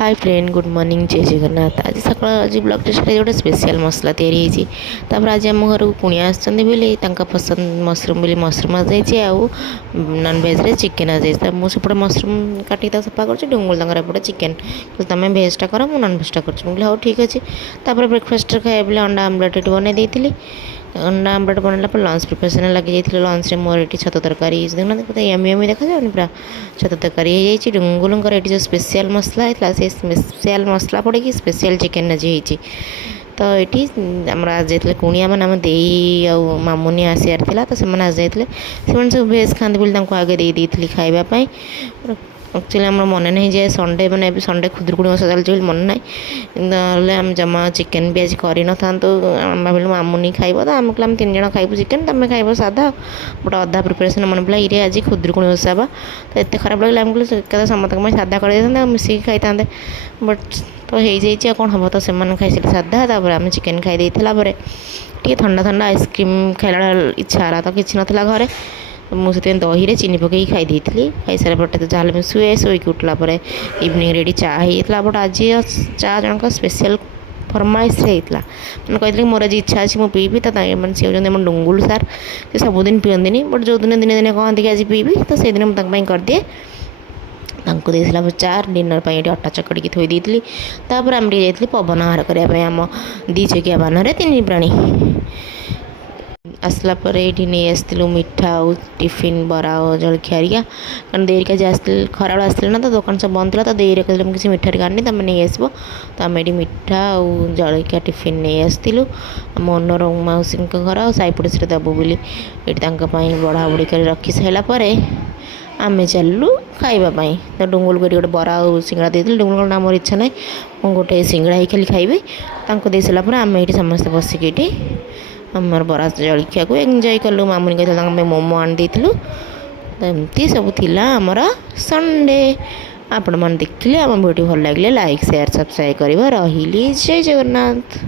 Hi friend good morning जय जगन्नाथ। आज सकाल आज ब्लॉग टेस्ट गोटे स्पेशल मसला तैयारी होती। आज आम घर को कुणिया आसछन्ति पसंद मसरूम बोली मसरूम आ जाइए आउ नॉनवेज रे चिकेन आ जाइए। मुझे सेपटे मसरूम काटिक सफा कर डुंगुल एपटे चिकेन तुम भेजटा कर मुझे नॉनवेजटा कर हाँ ठीक अच्छे। ब्रेकफास्ट खाए बोले अंडा आमलेट ये बनई देती। अंडा आमलेट बनला लंच प्रिपरेसन लगे जाइए। लंच मोर ये छत तरकारी देखना यमी यमी देखा जाए पूरा छत तरकारी हो जाए। डुंगुलर ये जो स्पेशल मसला होता से स्पेशल मसला पड़े स्पेशल चिकेन आज होती। तो ये आम आज जाते कुणिया मैंने आम दे मामुनी आसार तो से आज जाते सब भेज खाते बोली आगे देती खावाई। एक्चुअली आम मन नहीं जाए संडे मैंने संडे खुदुरकुणी ओषा चलती मन ना ना आम जमा चिकेन भी आज कर न था। आम भाविल मामुनी खाइब तो आम कहला तीन जन खाइबू चिकेन तुम खाइब साधा बट अधा प्रिपरेसन मन पड़ा ये आज खुदुरकुणी ओषा बा तो एत खराब लगे आम कहते समस्त साधा कर मिसिक खाई था बट तो हो जाइए कौन हम तो से खाई साधा आम चिकेन खाई टे ठंडा ठंडा आइसक्रीम खाइला इच्छा रहा तो किसी नाला घरे मुझे दही चीनी पकई खाई खाई सारा बटे तो जहाँ भी शुए शोक उठला इवनिंग रेडी चा होता बट आज चा जनक स्पेशल फरमाइश होता मैंने कहते मोर आज इच्छा अच्छी मुझे पीबी तो सी होम डुंगुल सार से सबुदिन पिंदी बट जो दिन दिने दिने कहते कि आज पीबी तो से दिन मुझे करदिए दे सारा चा डिनर पर अटा चकड़ी थोई देती। आम जाइए पवन आहार करने आम दी चकिया बान तीन प्राणी आसला ये नहीं आसलु मिठा और टिफिन बरा और जलखिया कारण देरिका जी आस खरा आसते ना तो दुकान सब बंद था तो देरी कहते मुझे मिठा आनी तुम नहीं आसब तो आम ये मिठा और जलखिया टिफिन नहीं आसलु आम ओनर मौसी घर और साई पड़ोसी देवु बोली ये बढ़ा बुड़ी कर रखी सारापर आम चलू खावाई। तो डुंगुल को गोटे बरा और सिंगड़ा देती डुंगुल ना मोर इच्छा ना मुझे गोटे सिंगड़ा ही खाली खाइबी दे सारापर आम ये समस्त बसिक आमर बरा जलखिया को एंजॉय कलु मामुनी कहते मोमो आनी देलु एमती सब थिला आमर संडे आपण मैंने देखते आम वीडियो भल लगे लाइक शेयर सब्सक्राइब कर रही। जय जगन्नाथ।